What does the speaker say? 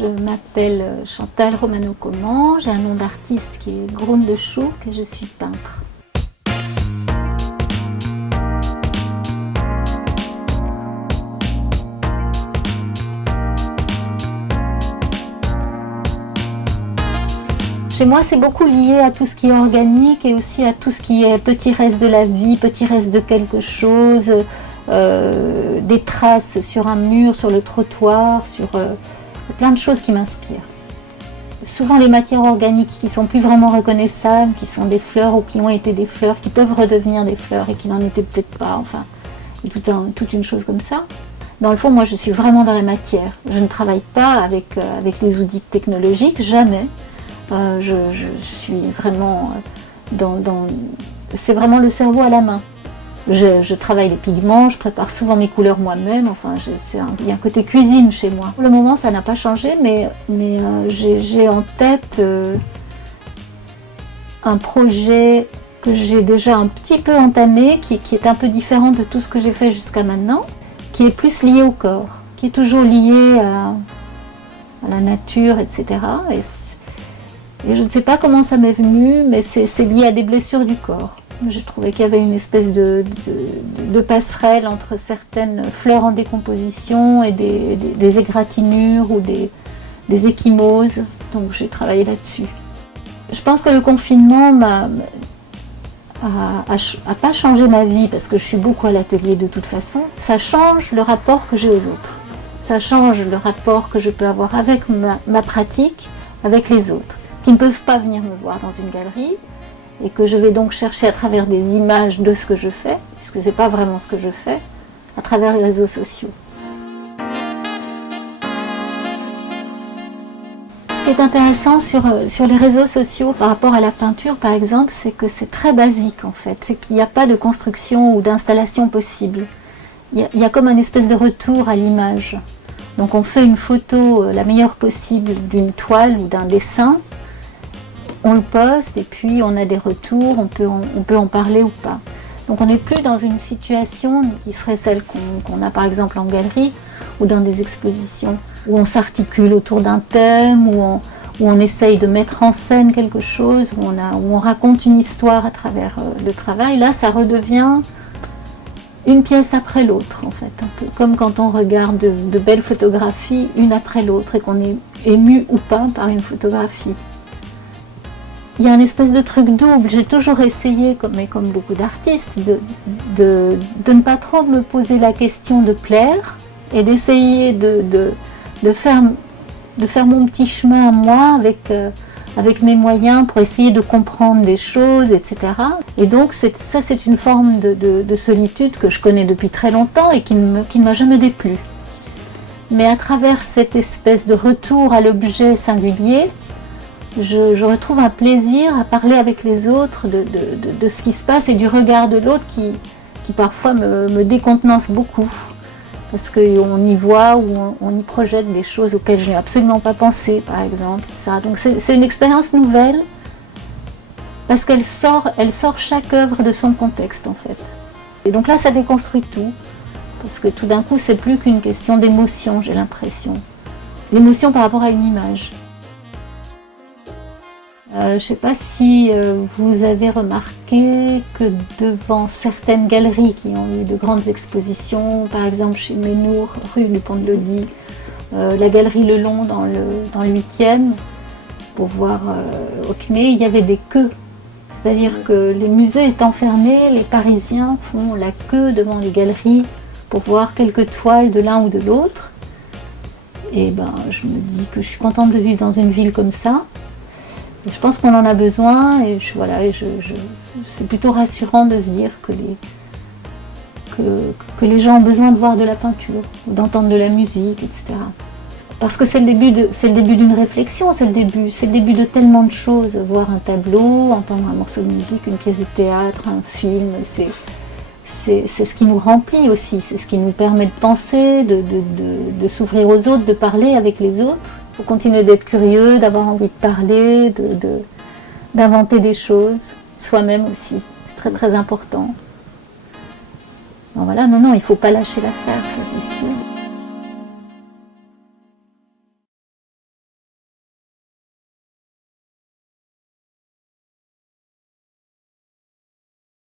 Je m'appelle Chantal Romano-Comment, j'ai un nom d'artiste qui est Grundeschuk et je suis peintre. Chez moi, c'est beaucoup lié à tout ce qui est organique et aussi à tout ce qui est petit reste de la vie, petit reste de quelque chose, des traces sur un mur, sur le trottoir, plein de choses qui m'inspirent. Souvent les matières organiques qui sont plus vraiment reconnaissables, qui sont des fleurs ou qui ont été des fleurs, qui peuvent redevenir des fleurs et qui n'en étaient peut-être pas, enfin, toute une chose comme ça. Dans le fond, moi je suis vraiment dans la matière. Je ne travaille pas avec les outils technologiques, jamais. Je suis vraiment c'est vraiment le cerveau à la main. Je travaille les pigments, je prépare souvent mes couleurs moi-même, enfin, il y a un côté cuisine chez moi. Pour le moment, ça n'a pas changé, mais j'ai en tête un projet que j'ai déjà un petit peu entamé, qui est un peu différent de tout ce que j'ai fait jusqu'à maintenant, qui est plus lié au corps, qui est toujours lié à la nature, etc. Et je ne sais pas comment ça m'est venu, mais c'est lié à des blessures du corps. Je trouvais qu'il y avait une espèce de passerelle entre certaines fleurs en décomposition et des égratignures ou des ecchymoses. Donc j'ai travaillé là-dessus. Je pense que le confinement n'a pas changé ma vie parce que je suis beaucoup à l'atelier de toute façon. Ça change le rapport que j'ai aux autres. Ça change le rapport que je peux avoir avec ma pratique, avec les autres, qui ne peuvent pas venir me voir dans une galerie, et que je vais donc chercher à travers des images de ce que je fais, puisque ce n'est pas vraiment ce que je fais, à travers les réseaux sociaux. Ce qui est intéressant sur les réseaux sociaux par rapport à la peinture, par exemple, c'est que c'est très basique en fait, c'est qu'il n'y a pas de construction ou d'installation possible. Il y a comme une espèce de retour à l'image. Donc on fait une photo la meilleure possible d'une toile ou d'un dessin, on le poste et puis on a des retours, on peut en parler ou pas. Donc on n'est plus dans une situation qui serait celle qu'on a par exemple en galerie ou dans des expositions, où on s'articule autour d'un thème, où on essaye de mettre en scène quelque chose, où on raconte une histoire à travers le travail. Là, ça redevient une pièce après l'autre, en fait. Un peu comme quand on regarde de belles photographies, une après l'autre, et qu'on est ému ou pas par une photographie. Il y a une espèce de truc double. J'ai toujours essayé, mais comme beaucoup d'artistes, de ne pas trop me poser la question de plaire et d'essayer de faire mon petit chemin à moi avec mes moyens pour essayer de comprendre des choses, etc. Et donc ça c'est une forme de solitude que je connais depuis très longtemps et qui ne m'a jamais déplu. Mais à travers cette espèce de retour à l'objet singulier, je retrouve un plaisir à parler avec les autres de ce qui se passe et du regard de l'autre qui parfois me décontenance beaucoup. Parce qu'on y voit ou on y projette des choses auxquelles je n'ai absolument pas pensé, par exemple. Ça. Donc c'est une expérience nouvelle parce qu'elle sort chaque œuvre de son contexte, en fait. Et donc là, ça déconstruit tout. Parce que tout d'un coup, c'est plus qu'une question d'émotion, j'ai l'impression. L'émotion par rapport à une image. Je ne sais pas si vous avez remarqué que devant certaines galeries qui ont eu de grandes expositions, par exemple chez Ménour, rue du Pont de Lodi, la galerie Le Long dans le 8e, pour voir Hockney, il y avait des queues. C'est-à-dire que les musées étant fermés, les Parisiens font la queue devant les galeries pour voir quelques toiles de l'un ou de l'autre. Et je me dis que je suis contente de vivre dans une ville comme ça. Et je pense qu'on en a besoin et c'est plutôt rassurant de se dire que les gens ont besoin de voir de la peinture, d'entendre de la musique, etc. Parce que c'est le début d'une réflexion, c'est le début de tellement de choses. Voir un tableau, entendre un morceau de musique, une pièce de théâtre, un film, c'est ce qui nous remplit aussi, c'est ce qui nous permet de penser, de s'ouvrir aux autres, de parler avec les autres. Il faut continuer d'être curieux, d'avoir envie de parler, d'inventer des choses, soi-même aussi, c'est très très important. Bon, voilà, non, il ne faut pas lâcher l'affaire, ça c'est sûr.